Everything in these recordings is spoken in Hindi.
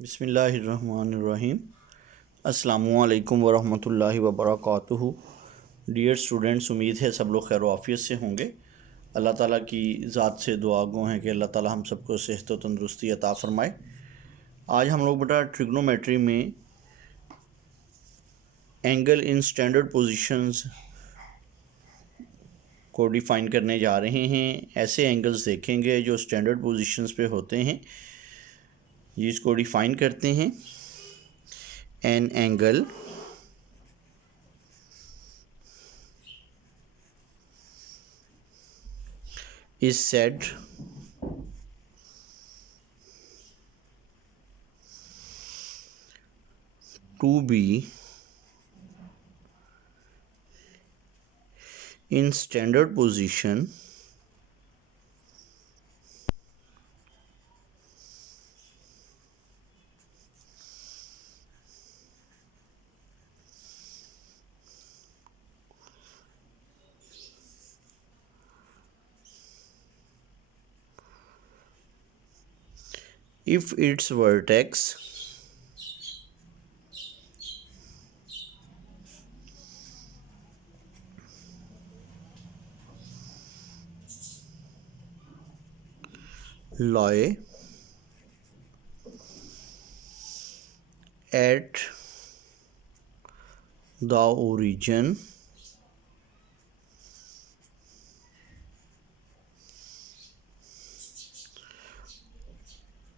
बिस्मिल्लाहिर्रहमानिर्रहीम। अस्सलामुअलैकुम वरहमतुल्लाहि वबरकातुहू। डियर स्टूडेंट्स, उम्मीद है सब लोग खैर आफियत से होंगे। अल्लाह ताला की ज़ात से दुआ गो हैं कि अल्लाह ताला हम सबको सेहत व तंदुरुस्ती अता फ़रमाए। आज हम लोग बेटा ट्रिग्नोमेट्री में एंगल इन स्टैंडर्ड पोजीशंस को डिफ़ाइन करने जा रहे हैं। ऐसे एंगल्स देखेंगे जो स्टैंडर्ड पोजीशंस पे होते हैं, जिसको डिफ़ाइन करते हैं। An angle is said to be in standard position if its vertex lie at the origin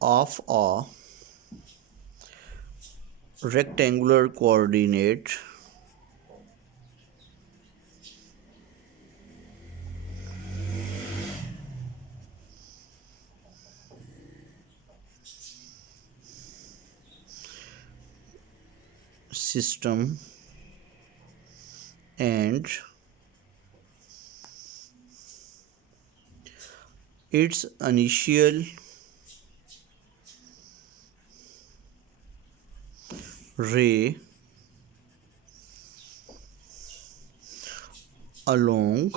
of a rectangular coordinate system and its initial ray along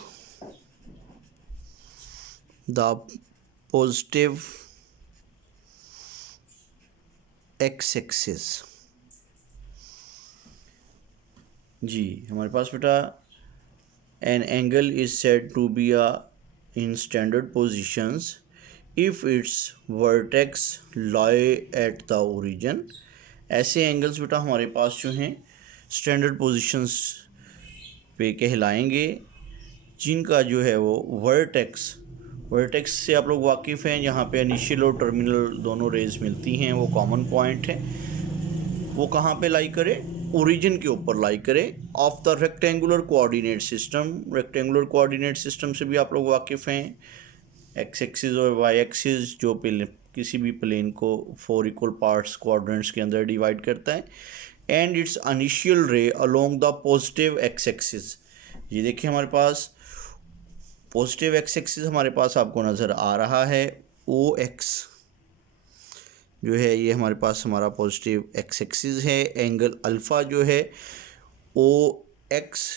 the positive x-axis। जी हमारे पास बेटा an angle is said to be a in standard positions if its vertex lie at the origin. ऐसे एंगल्स बेटा हमारे पास जो हैं स्टैंडर्ड पोजीशंस पे कहलाएंगे जिनका जो है वो वर्टेक्स से आप लोग वाकिफ़ हैं, जहाँ पे इनिशियल और टर्मिनल दोनों रेज मिलती हैं, वो कॉमन पॉइंट है। वो कहाँ पे लाई करे? ओरिजिन के ऊपर लाई करे of the rectangular coordinate system. Rectangular coordinate system से भी आप लोग वाकिफ़ हैं। एक्स एक्सिस और वाई एक्सिस जो किसी भी प्लेन को 4 इक्वल पार्ट्स क्वाड्रेंट्स के अंदर डिवाइड करता है। एंड इट्स इनिशियल रे along the positive X axis. ये देखिए हमारे पास पॉजिटिव एक्स एक्सिस हमारे पास आपको नज़र आ रहा है। ओ एक्स जो है ये हमारे पास हमारा पॉजिटिव एक्स एक्सिस है। एंगल अल्फ़ा जो है ओ एक्स,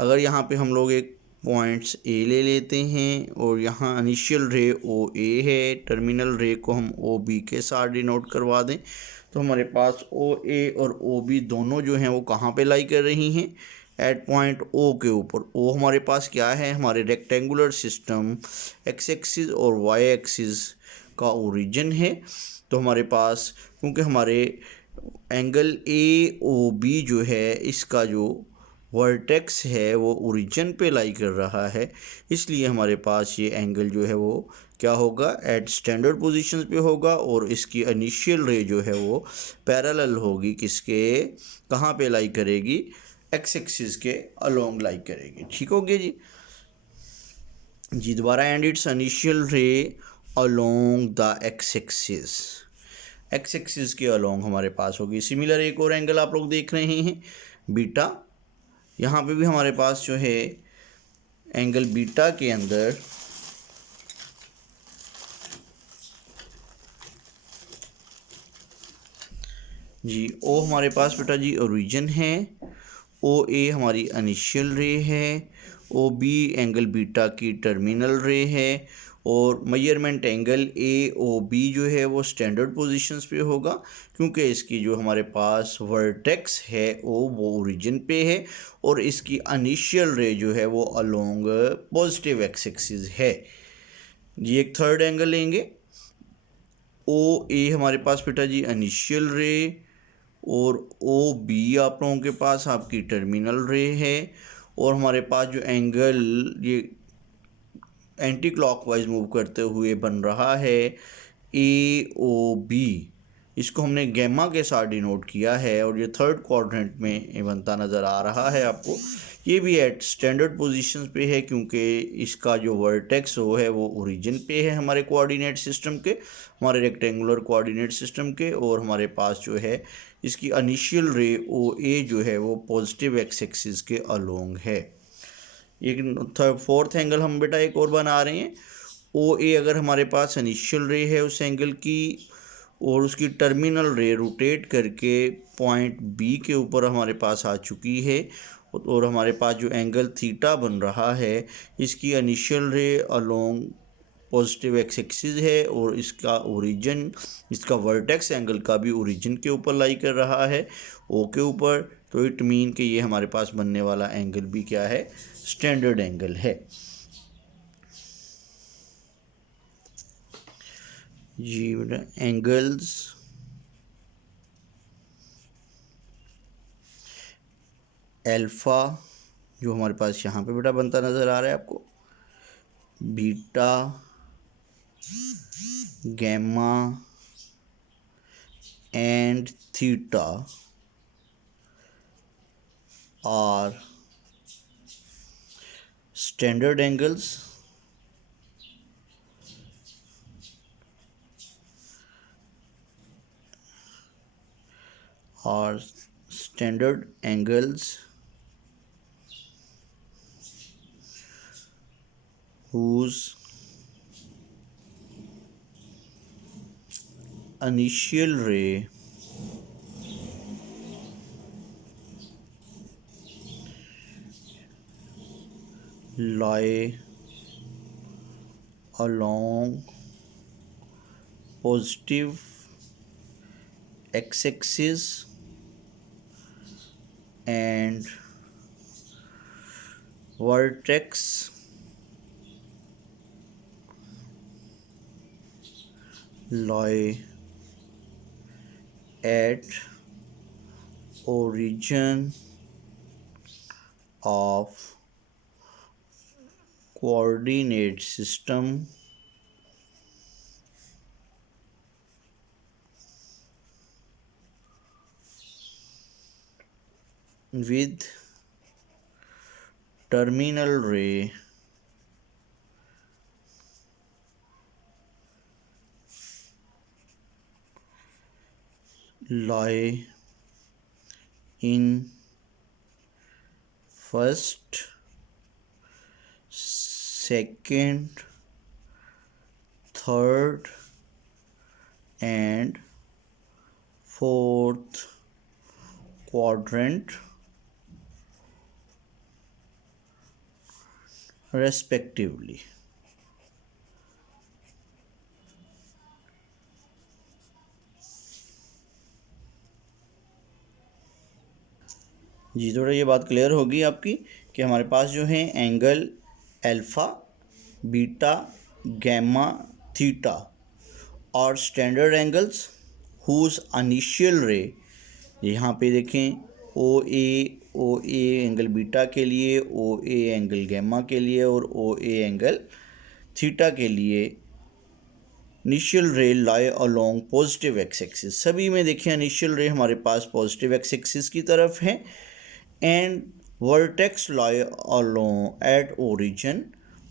अगर यहाँ पे हम लोग एक पॉइंट्स ए ले लेते हैं और यहाँ इनिशियल रे ओ ए है, टर्मिनल रे को हम ओ बी के साथ डिनोट करवा दें, तो हमारे पास ओ ए और ओ बी दोनों जो हैं वो कहाँ पे लाई कर रही हैं? एट पॉइंट ओ के ऊपर। ओ हमारे पास क्या है? हमारे रेक्टेंगुलर सिस्टम एक्स एक्सिस और वाई एक्सिस का ओरिजिन है। तो हमारे पास क्योंकि हमारे एंगल ए ओ बी जो है इसका जो वर्टेक्स है वो ओरिजिन पे लाई कर रहा है, इसलिए हमारे पास ये एंगल जो है वो क्या होगा? एट स्टैंडर्ड पोजीशंस पे होगा और इसकी इनिशियल रे जो है वो पैरेलल होगी किसके? कहाँ पे लाई करेगी? एक्स एक्सिस के अलोंग लाई करेगी। ठीक हो गया जी दोबारा। एंड इट्स इनिशियल रे along the x axis. X axis के अलोंग हमारे पास होगी। सिमिलर एक और एंगल आप लोग देख रहे हैं बीटा। यहाँ पे भी हमारे पास जो है एंगल बीटा के अंदर जी ओ हमारे पास बेटा जी ओरिजिन है, ओ ए हमारी इनिशियल रे है, ओ बी एंगल बीटा की टर्मिनल रे है, और measurement angle A O B जो है वो स्टैंडर्ड पोजीशंस पे होगा, क्योंकि इसकी जो हमारे पास वर्टेक्स है वो ओरिजिन पे है और इसकी इनिशियल रे जो है वो अलोंग पॉजिटिव एक्स एक्सिस है। जी एक थर्ड एंगल लेंगे, ओ ए हमारे पास बेटा जी इनिशियल रे और ओ बी आप लोगों के पास आपकी टर्मिनल रे है, और हमारे पास जो एंगल ये एंटी क्लॉकवाइज मूव करते हुए बन रहा है ए ओ बी, इसको हमने गैमा के साथ डिनोट किया है और ये थर्ड क्वाड्रेंट में ये बनता नज़र आ रहा है आपको। ये भी एट स्टैंडर्ड पोजीशंस पे है, क्योंकि इसका जो वर्टेक्स वो ओरिजिन पे है हमारे कोऑर्डिनेट सिस्टम के, हमारे रेक्टेंगुलर कोऑर्डिनेट सिस्टम के, और हमारे पास जो है इसकी इनिशियल रे ओ ए जो है वो पॉजिटिव एक्स एक्सिस के अलोंग है। एक फोर्थ एंगल हम बेटा एक और बना रहे हैं, ओ ए अगर हमारे पास इनिशियल रे है उस एंगल की और उसकी टर्मिनल रे रोटेट करके पॉइंट बी के ऊपर हमारे पास आ चुकी है, और हमारे पास जो एंगल थीटा बन रहा है इसकी इनिशियल रे अलोंग पॉजिटिव एक्स एक्सिस है और इसका ओरिजिन, इसका वर्टेक्स एंगल का भी ओरिजिन के ऊपर लाई कर रहा है ओ के ऊपर, तो इट मीन कि ये हमारे पास बनने वाला एंगल भी क्या है, स्टैंडर्ड एंगल है। जी बेटा एंगल्स अल्फा जो हमारे पास यहाँ पे बेटा बनता नज़र आ रहा है आपको, beta, gamma and theta are standard angles whose initial ray lie along positive x-axis and vertex lie at origin of coordinate system with terminal ray lie in first, second, third and fourth quadrant respectively। जी थोड़ा ये बात क्लियर होगी आपकी कि हमारे पास जो है angle alpha, beta, gamma, theta और standard angles whose initial ray, यहाँ पे देखें ओ ए एंगल बीटा के लिए, ओ ए एंगल गैमा के लिए और ओ ए एंगल थीटा के लिए इनिशियल रे लाई अलोंग पॉजिटिव एक्स एक्सिस, सभी में देखिए इनिशियल रे हमारे पास पॉजिटिव एक्स एक्सिस की तरफ है and vertex lie along at origin,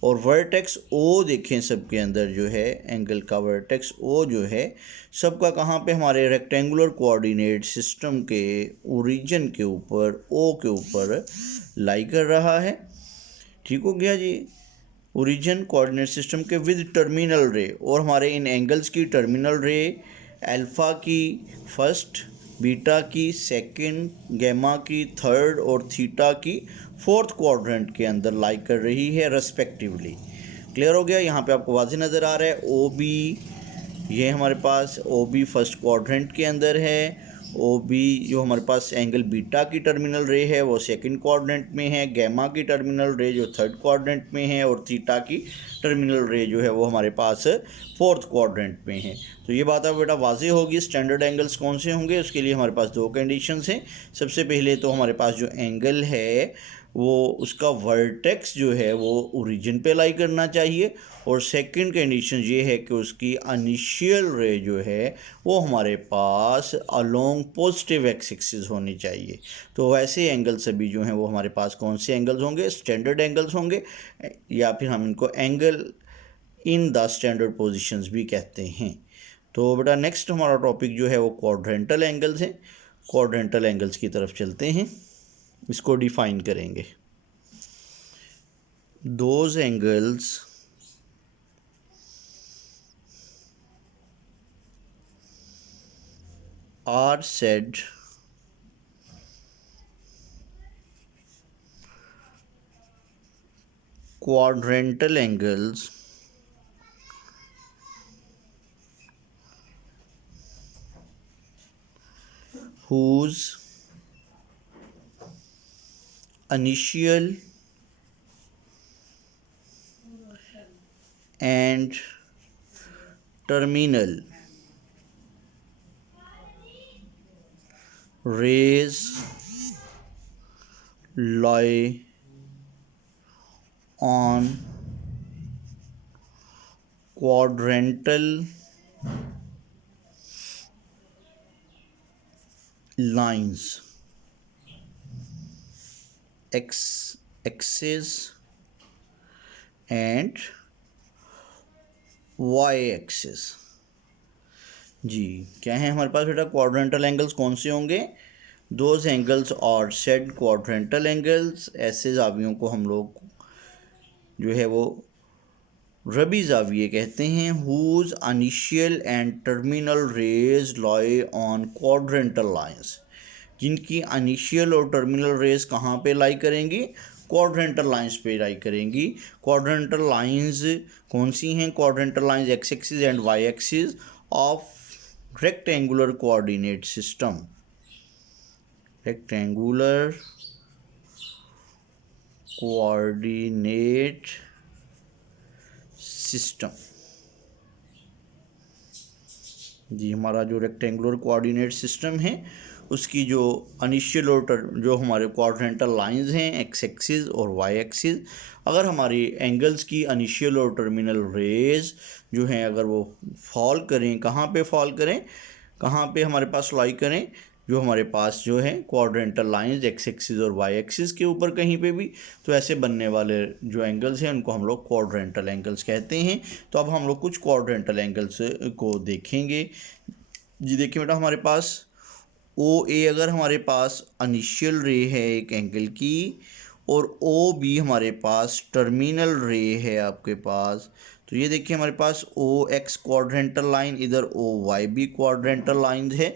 और वर्टेक्स ओ देखें सबके अंदर जो है एंगल का वर्टेक्स ओ जो है सबका कहाँ पे, हमारे रेक्टेंगुलर कोऑर्डिनेट सिस्टम के ओरिजिन के ऊपर ओ के ऊपर लाई कर रहा है। ठीक हो गया जी, ओरिजिन कोऑर्डिनेट सिस्टम के विद टर्मिनल रे, और हमारे इन एंगल्स की टर्मिनल रे अल्फ़ा की फर्स्ट, बीटा की सेकंड, गैमा की थर्ड और थीटा की फोर्थ क्वाड्रेंट के अंदर लाई कर रही है रेस्पेक्टिवली। क्लियर हो गया? यहाँ पे आपको वाज़ेह नज़र आ रहा है ओ बी, ये हमारे पास ओ बी फर्स्ट क्वाड्रेंट के अंदर है। ओ बी जो हमारे पास एंगल बीटा की टर्मिनल रे है वो सेकंड क्वाड्रेंट में है, गैमा की टर्मिनल रे जो थर्ड क्वाड्रेंट में है, और थीटा की टर्मिनल रे जो है वो हमारे पास फोर्थ क्वाड्रेंट में है। तो ये बात अब बेटा वाज़ेह होगी। स्टैंडर्ड एंगल्स कौन से होंगे, उसके लिए हमारे पास दो कंडीशंस हैं। सबसे पहले तो हमारे पास जो एंगल है वो उसका वर्टेक्स जो है वो ओरिजिन पे लाई करना चाहिए, और सेकंड कंडीशन ये है कि उसकी इनिशियल रे जो है वो हमारे पास अलोंग पॉजिटिव एक्स एक्सिस होनी चाहिए। तो वैसे एंगल सभी जो हैं वो हमारे पास कौन से एंगल्स होंगे, स्टैंडर्ड एंगल्स होंगे, या फिर हम इनको angle in the standard positions भी कहते हैं। तो बेटा नेक्स्ट हमारा टॉपिक जो है वो क्वाड्रेंटल एंगल्स है। क्वाड्रेंटल एंगल्स की तरफ चलते हैं, इसको डिफाइन करेंगे। Those angles are said quadrantal angles whose initial and terminal rays lie on quadrantal lines x axis and y axis। जी क्या है हमारे पास बेटा, क्वाड्रेंटल एंगल्स कौन से होंगे? दोज एंगल्स और सेड क्वाड्रेंटल एंगल्स, ऐसे जावियों को हम लोग जो है वो रबी जाविये कहते हैं। Whose initial and terminal rays lie on quadrantal lines, जिनकी इनिशियल और टर्मिनल रेज कहाँ पे लाई करेंगी? क्वाड्रेंटल लाइंस पे लाई करेंगी। क्वाड्रेंटल लाइंस कौन सी हैं? Quadrantal lines X axis and Y axis of rectangular coordinate system. Rectangular coordinate system. जी हमारा जो रेक्टेंगुलर कोऑर्डिनेट सिस्टम है उसकी जो इनिशियल और जो हमारे क्वाड्रेंटल लाइंस हैं एक्स एक्सिस और वाई एक्सिस, अगर हमारी एंगल्स की इनिशियल और टर्मिनल रेज जो हैं अगर वो फॉल करें, कहाँ पे फॉल करें, कहाँ पे हमारे पास लाई करें, जो हमारे पास जो है क्वाड्रेंटल लाइंस एक्स एक्सिस और वाई एक्सिस के ऊपर कहीं पे भी, तो ऐसे बनने वाले जो एंगल्स हैं उनको हम लोग क्वाड्रेंटल एंगल्स कहते हैं। तो अब हम लोग कुछ क्वाड्रेंटल एंगल्स को देखेंगे। जी देखिए बेटा, हमारे पास ओ ए अगर हमारे पास इनिशियल रे है एक एंगल की, और ओ बी हमारे पास टर्मिनल रे है आपके पास, तो ये देखिए हमारे पास ओ एक्स क्वाड्रेंटल लाइन, इधर ओ वाई भी क्वाड्रेंटल लाइन है।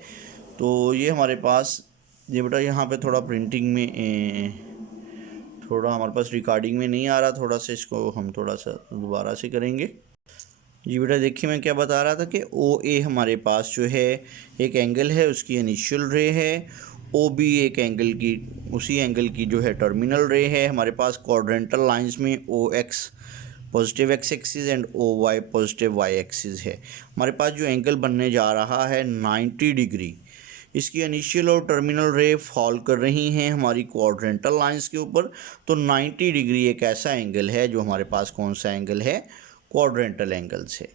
तो ये हमारे पास, ये बेटा यहाँ पे थोड़ा प्रिंटिंग में थोड़ा हमारे पास रिकॉर्डिंग में नहीं आ रहा, थोड़ा सा इसको हम थोड़ा सा दोबारा से करेंगे। जी बेटा देखिए मैं क्या बता रहा था कि ओ ए हमारे पास जो है एक एंगल है, उसकी इनिशियल रे है। ओ बी एक एंगल की, उसी एंगल की जो है टर्मिनल रे है। हमारे पास क्वाड्रेंटल लाइंस में O X positive X axis and O Y positive Y axis है। हमारे पास जो एंगल बनने जा रहा है 90 डिग्री, इसकी इनिशियल और टर्मिनल रे फॉल कर रही हैं हमारी क्वाड्रेंटल लाइंस के ऊपर। तो 90 डिग्री एक ऐसा एंगल है जो हमारे पास कौन सा एंगल है? क्वाड्रेंटल एंगल्स है।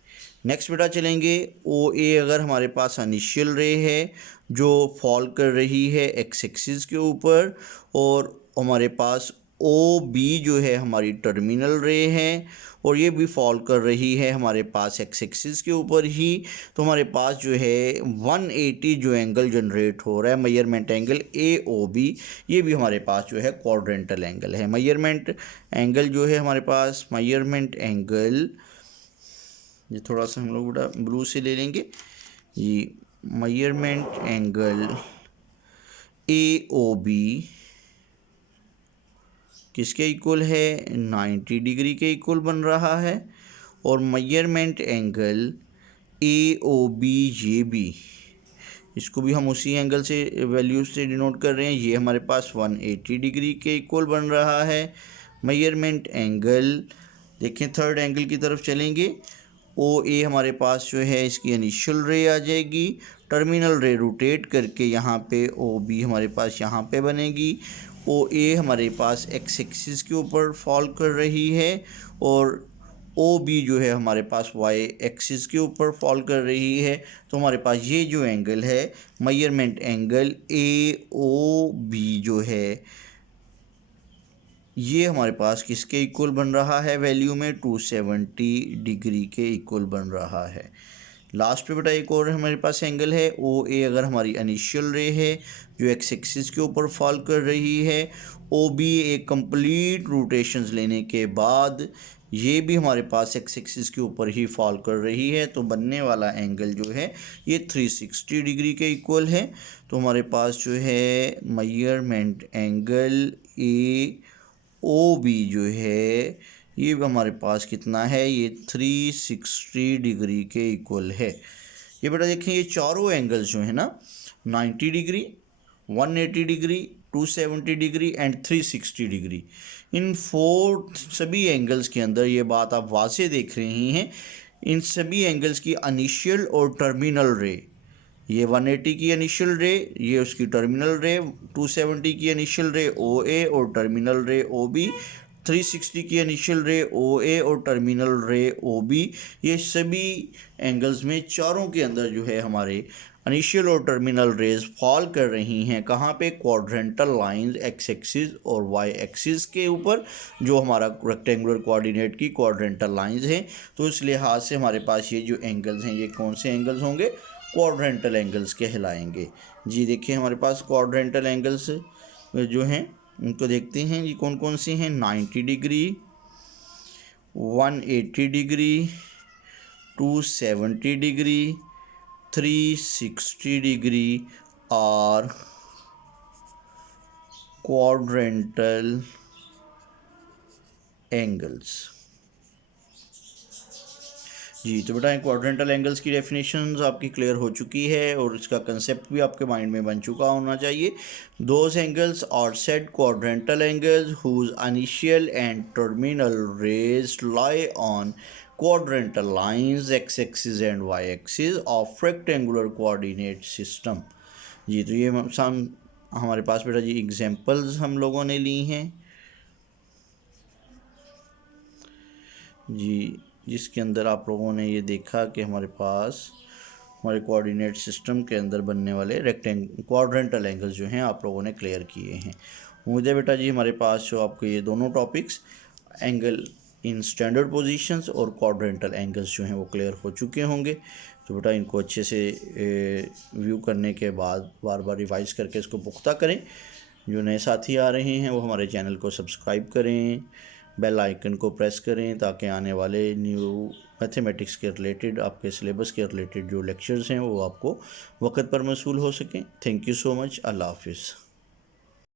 नेक्स्ट बेटा चलेंगे, ओ ए अगर हमारे पास इनिशियल रे है जो फॉल कर रही है एक्स एक्सिस के ऊपर, और हमारे पास ओ बी जो है हमारी टर्मिनल रे है, और ये भी फॉल कर रही है हमारे पास एक्स एक्सिस के ऊपर ही, तो हमारे पास जो है 180 जो एंगल जनरेट हो रहा है measurement angle A O B, ये भी हमारे पास जो है क्वाड्रेंटल एंगल है। मेजरमेंट एंगल जो है हमारे पास, मेजरमेंट एंगल ये थोड़ा सा हम लोग बड़ा ब्लू से ले लेंगे। ये measurement angle A O B किसके इक्वल है, 90 डिग्री के इक्वल बन रहा है। और मेजरमेंट एंगल AOBJB, इसको भी हम उसी एंगल से वैल्यू से डिनोट कर रहे हैं। ये हमारे पास 180 डिग्री के इक्वल बन रहा है। मेजरमेंट एंगल, देखें थर्ड एंगल की तरफ चलेंगे। OA हमारे पास जो है इसकी इनिशियल रे आ जाएगी, टर्मिनल रे रोटेट करके यहाँ पे OB हमारे पास यहाँ पे बनेगी। OA हमारे पास एक्स एक्सिस के ऊपर फॉल कर रही है और OB जो है हमारे पास वाई एक्सिस के ऊपर फॉल कर रही है। तो हमारे पास ये जो एंगल है मेजरमेंट एंगल AOB जो है ये हमारे पास किसके इक्वल बन रहा है, वैल्यू में 270 डिग्री के इक्वल बन रहा है। लास्ट पे बेटा एक और हमारे पास एंगल है OA, अगर हमारी इनिशियल रे है जो एक्स एक्सिस के ऊपर फॉल कर रही है, OB एक कंप्लीट रोटेशंस लेने के बाद ये भी हमारे पास एक्स एक्सिस के ऊपर ही फॉल कर रही है, तो बनने वाला एंगल जो है ये 360 डिग्री के इक्वल है। तो हमारे पास जो है मेजरमेंट एंगल AOB जो है ये हमारे पास कितना है, ये 360 डिग्री के इक्वल है। ये बेटा देखें ये चारों एंगल्स जो है ना 90 degree, 180 degree, 270 degree and 360 degree, इन सभी एंगल्स के अंदर ये बात आप वाज़े देख रही हैं, इन सभी एंगल्स की इनिशियल और टर्मिनल रे, ये 180 की इनिशियल रे, ये उसकी टर्मिनल रे, 270 की इनिशियल रे OA और टर्मिनल रे OB, 360 की इनिशियल रे OA और टर्मिनल रे OB, ये सभी एंगल्स में चारों के अंदर जो है हमारे इनिशियल और टर्मिनल रेज फॉल कर रही हैं। कहाँ पे, क्वाड्रेंटल लाइंस एक्स एक्सिस और वाई एक्सिस के ऊपर, जो हमारा रेक्टेंगुलर कोऑर्डिनेट की क्वाड्रेंटल लाइंस हैं। तो इस लिहाज से हमारे पास ये जो एंगल्स हैं ये कौन से एंगल्स होंगे, क्वाड्रेंटल एंगल्स कहलाएंगे। जी देखिए हमारे पास क्वाड्रेंटल एंगल्स जो हैं उनको देखते हैं जी कौन कौन से हैं, 90 डिग्री, 180 डिग्री, 270 डिग्री, 360 डिग्री और क्वाड्रेंटल एंगल्स। जी तो बेटा क्वाड्रेंटल एंगल्स की डेफिनेशंस आपकी क्लियर हो चुकी है और इसका कंसेप्ट भी आपके माइंड में बन चुका होना चाहिए। Those angles are said quadrantal angles whose initial and terminal rays lie on quadrantal lines x axis and y axis of rectangular coordinate system। जी तो ये हमारे पास बेटा जी एग्जांपल्स हम लोगों ने ली हैं जी, जिसके अंदर आप लोगों ने ये देखा कि हमारे पास हमारे कोऑर्डिनेट सिस्टम के अंदर बनने वाले क्वाड्रेंटल एंगल्स जो हैं आप लोगों ने क्लियर किए हैं। उम्मीद है बेटा जी हमारे पास जो आपको ये दोनों topics angle in standard positions और क्वाड्रेंटल एंगल्स जो हैं वो क्लियर हो चुके होंगे। तो बेटा इनको अच्छे से व्यू करने के बाद बार बार रिवाइज़ करके इसको पुख्ता करें। जो नए साथी आ रहे हैं वो हमारे चैनल को सब्सक्राइब करें, बेल आइकन को प्रेस करें ताकि आने वाले न्यू मैथमेटिक्स के रिलेटेड, आपके सिलेबस के रिलेटेड जो लेक्चर्स हैं वो आपको वक्त पर मौसूल हो सकें। Thank you so much. अल्लाह हाफिज़।